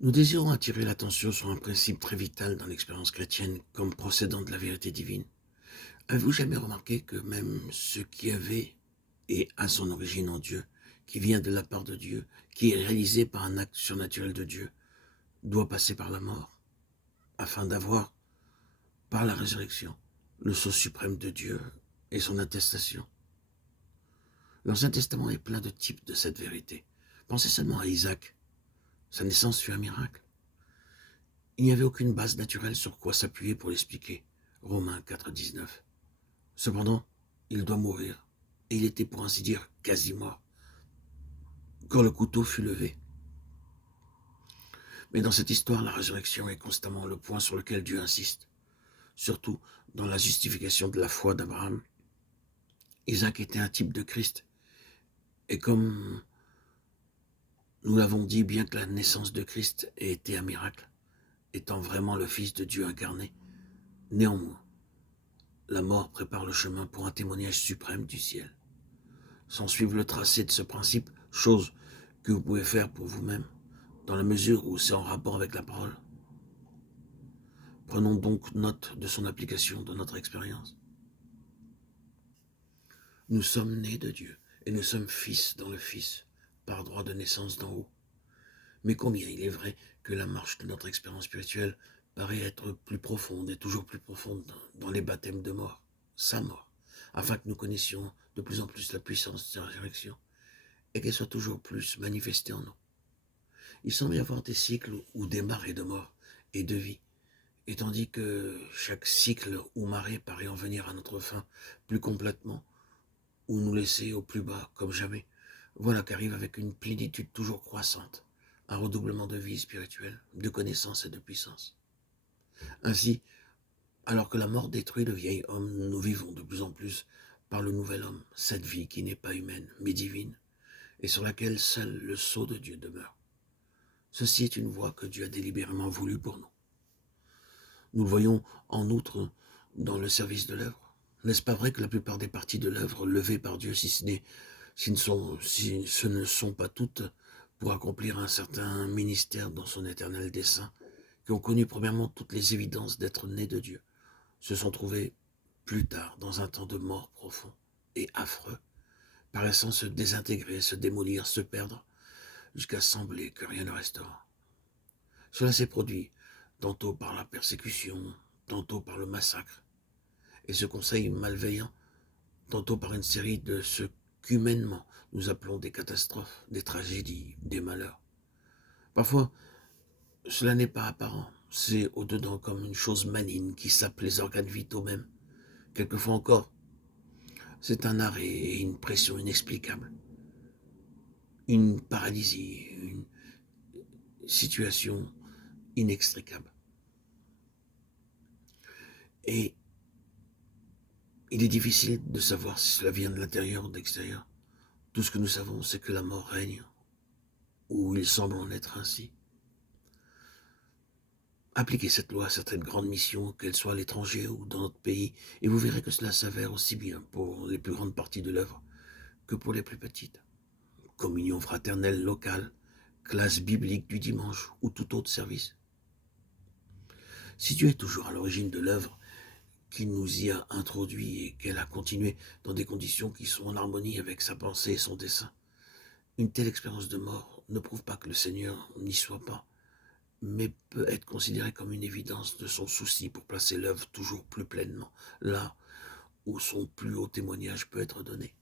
Nous désirons attirer l'attention sur un principe très vital dans l'expérience chrétienne comme procédant de la vérité divine. Avez-vous jamais remarqué que même ce qui avait et a son origine en Dieu, qui vient de la part de Dieu, qui est réalisé par un acte surnaturel de Dieu, doit passer par la mort, afin d'avoir, par la résurrection, le sceau suprême de Dieu et son attestation. L'Ancien Testament est plein de types de cette vérité. Pensez seulement à Isaac. Sa naissance fut un miracle. Il n'y avait aucune base naturelle sur quoi s'appuyer pour l'expliquer. Romains 4, 19. Cependant, il doit mourir, et il était pour ainsi dire quasi mort, quand le couteau fut levé. Mais dans cette histoire, la résurrection est constamment le point sur lequel Dieu insiste, surtout dans la justification de la foi d'Abraham. Isaac était un type de Christ, et comme nous l'avons dit, bien que la naissance de Christ ait été un miracle, étant vraiment le Fils de Dieu incarné, néanmoins, la mort prépare le chemin pour un témoignage suprême du ciel. Sans suivre le tracé de ce principe, chose que vous pouvez faire pour vous-même, dans la mesure où c'est en rapport avec la parole. Prenons donc note de son application dans notre expérience. Nous sommes nés de Dieu, et nous sommes fils dans le Fils, par droit de naissance d'en haut. Mais combien il est vrai que la marche de notre expérience spirituelle paraît être plus profonde et toujours plus profonde dans les baptêmes de mort, sa mort, afin que nous connaissions de plus en plus la puissance de la résurrection et qu'elle soit toujours plus manifestée en nous. Il semble y avoir des cycles ou des marées de mort et de vie, et tandis que chaque cycle ou marée paraît en venir à notre fin plus complètement, ou nous laisser au plus bas comme jamais, voilà qu'arrive avec une plénitude toujours croissante un redoublement de vie spirituelle, de connaissance et de puissance. Ainsi, alors que la mort détruit le vieil homme, nous vivons de plus en plus par le nouvel homme, cette vie qui n'est pas humaine, mais divine, et sur laquelle seul le sceau de Dieu demeure. Ceci est une voie que Dieu a délibérément voulu pour nous. Nous le voyons en outre dans le service de l'œuvre. N'est-ce pas vrai que la plupart des parties de l'œuvre levées par Dieu, si ce ne sont pas toutes, pour accomplir un certain ministère dans son éternel dessein, qui ont connu premièrement toutes les évidences d'être nés de Dieu, se sont trouvés plus tard dans un temps de mort profond et affreux, paraissant se désintégrer, se démolir, se perdre, jusqu'à sembler que rien ne restera. Cela s'est produit tantôt par la persécution, tantôt par le massacre, et ce conseil malveillant, tantôt par une série de ce qu'humainement nous appelons des catastrophes, des tragédies, des malheurs. Parfois, cela n'est pas apparent, c'est au-dedans comme une chose maligne qui sape les organes vitaux même. Quelquefois encore, c'est un arrêt et une pression inexplicable, une paralysie, une situation inextricable. Et il est difficile de savoir si cela vient de l'intérieur ou de l'extérieur. Tout ce que nous savons, c'est que la mort règne, ou il semble en être ainsi. Appliquez cette loi à certaines grandes missions, qu'elles soient à l'étranger ou dans notre pays, et vous verrez que cela s'avère aussi bien pour les plus grandes parties de l'œuvre que pour les plus petites. Communion fraternelle locale, classe biblique du dimanche ou tout autre service. Si Dieu est toujours à l'origine de l'œuvre, qu'il nous y a introduit et qu'elle a continué dans des conditions qui sont en harmonie avec sa pensée et son dessein, une telle expérience de mort ne prouve pas que le Seigneur n'y soit pas, mais peut être considérée comme une évidence de son souci pour placer l'œuvre toujours plus pleinement là où son plus haut témoignage peut être donné.